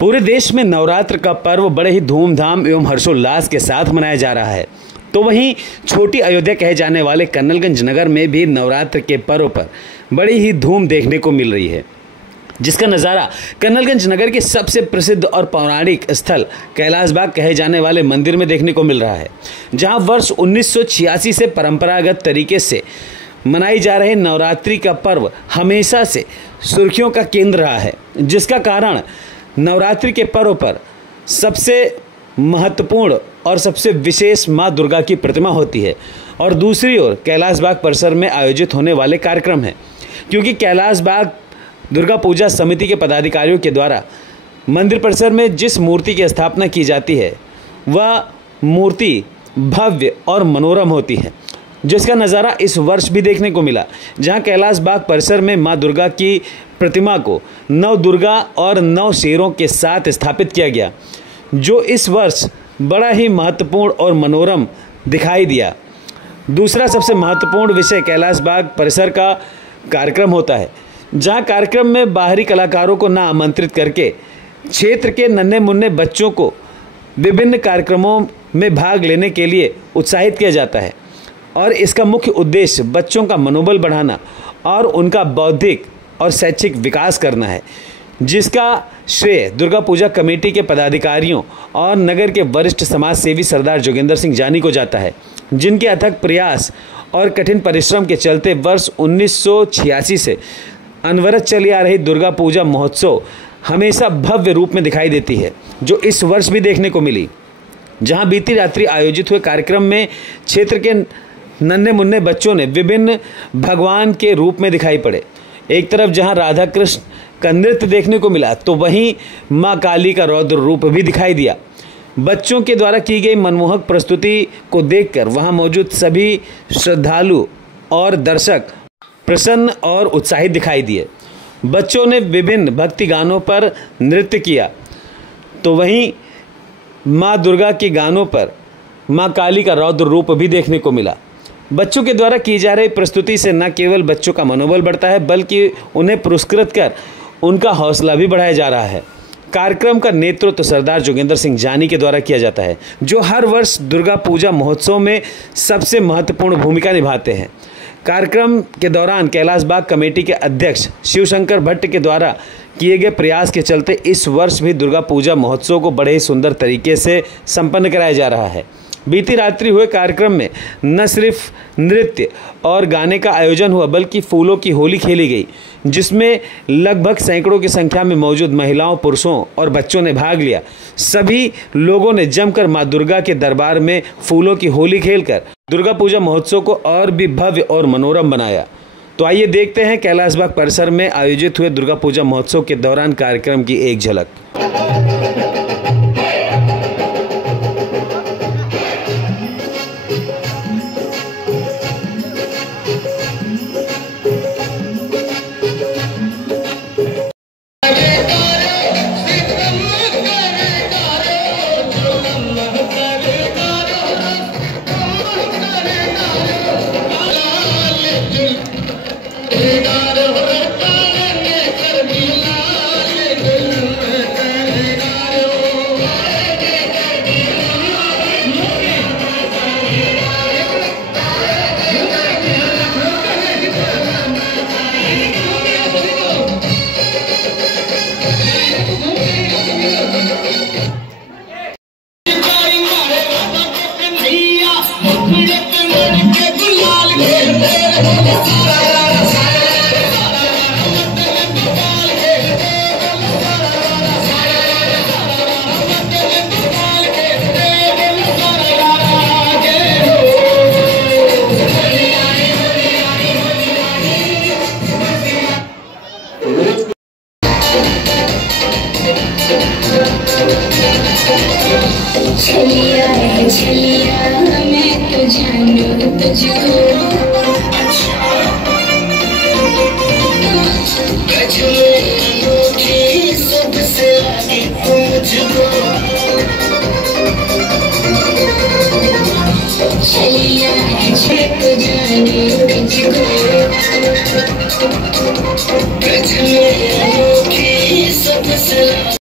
पूरे देश में नवरात्र का पर्व बड़े ही धूमधाम एवं हर्षोल्लास के साथ मनाया जा रहा है। तो वहीं छोटी अयोध्या कहे जाने वाले कर्नलगंज नगर में भी नवरात्र के पर्व पर बड़ी ही धूम देखने को मिल रही है, जिसका नज़ारा कर्नलगंज नगर के सबसे प्रसिद्ध और पौराणिक स्थल कैलाश बाग कहे जाने वाले मंदिर में देखने को मिल रहा है, जहां वर्ष 1986 से परंपरागत तरीके से मनाई जा रहे नवरात्रि का पर्व हमेशा से सुर्खियों का केंद्र रहा है, जिसका कारण नवरात्रि के पर्व पर सबसे महत्वपूर्ण और सबसे विशेष माँ दुर्गा की प्रतिमा होती है और दूसरी ओर कैलाश बाग परिसर में आयोजित होने वाले कार्यक्रम हैं। क्योंकि कैलाश बाग दुर्गा पूजा समिति के पदाधिकारियों के द्वारा मंदिर परिसर में जिस मूर्ति की स्थापना की जाती है वह मूर्ति भव्य और मनोरम होती है, जिसका नज़ारा इस वर्ष भी देखने को मिला, जहां कैलाश बाग परिसर में मां दुर्गा की प्रतिमा को 9 दुर्गा और 9 शेरों के साथ स्थापित किया गया, जो इस वर्ष बड़ा ही महत्वपूर्ण और मनोरम दिखाई दिया। दूसरा सबसे महत्वपूर्ण विषय कैलाश बाग परिसर का कार्यक्रम होता है, जहां कार्यक्रम में बाहरी कलाकारों को ना आमंत्रित करके क्षेत्र के नन्हे मुन्ने बच्चों को विभिन्न कार्यक्रमों में भाग लेने के लिए उत्साहित किया जाता है और इसका मुख्य उद्देश्य बच्चों का मनोबल बढ़ाना और उनका बौद्धिक और शैक्षिक विकास करना है, जिसका श्रेय दुर्गा पूजा कमेटी के पदाधिकारियों और नगर के वरिष्ठ समाज सेवी सरदार जोगेंद्र सिंह जानी को जाता है, जिनके अथक प्रयास और कठिन परिश्रम के चलते वर्ष 1986 से अनवरत चली आ रही दुर्गा पूजा महोत्सव हमेशा भव्य रूप में दिखाई देती है, जो इस वर्ष भी देखने को मिली। जहां बीती रात्रि आयोजित हुए कार्यक्रम में क्षेत्र के नन्हे मुन्ने बच्चों ने विभिन्न भगवान के रूप में दिखाई पड़े। एक तरफ जहां राधा कृष्ण का नृत्य देखने को मिला, तो वहीं मां काली का रौद्र रूप भी दिखाई दिया। बच्चों के द्वारा की गई मनमोहक प्रस्तुति को देखकर वहां मौजूद सभी श्रद्धालु और दर्शक प्रसन्न और उत्साहित दिखाई दिए। बच्चों ने विभिन्न भक्ति गानों पर नृत्य किया, तो वहीं मां दुर्गा के गानों पर मां काली का रौद्र रूप भी देखने को मिला। बच्चों के द्वारा की जा रही प्रस्तुति से न केवल बच्चों का मनोबल बढ़ता है, बल्कि उन्हें पुरस्कृत कर उनका हौसला भी बढ़ाया जा रहा है। कार्यक्रम का नेतृत्व सरदार जोगेंद्र सिंह जानी के द्वारा किया जाता है, जो हर वर्ष दुर्गा पूजा महोत्सव में सबसे महत्वपूर्ण भूमिका निभाते हैं। कार्यक्रम के दौरान कैलाश बाग कमेटी के अध्यक्ष शिवशंकर भट्ट के द्वारा किए गए प्रयास के चलते इस वर्ष भी दुर्गा पूजा महोत्सव को बड़े ही सुंदर तरीके से संपन्न कराया जा रहा है। बीती रात्रि हुए कार्यक्रम में न सिर्फ नृत्य और गाने का आयोजन हुआ, बल्कि फूलों की होली खेली गई, जिसमें लगभग सैकड़ों की संख्या में मौजूद महिलाओं, पुरुषों और बच्चों ने भाग लिया। सभी लोगों ने जमकर मां दुर्गा के दरबार में फूलों की होली खेलकर दुर्गा पूजा महोत्सव को और भी भव्य और मनोरम बनाया। तो आइए देखते हैं कैलाश बाग परिसर में आयोजित हुए दुर्गा पूजा महोत्सव के दौरान कार्यक्रम की एक झलक। छलिया है छलिया मैं तो जानू तुझको, सबसे आगे तुझको, छलिया है मैं तो जानू तुझको, सबसे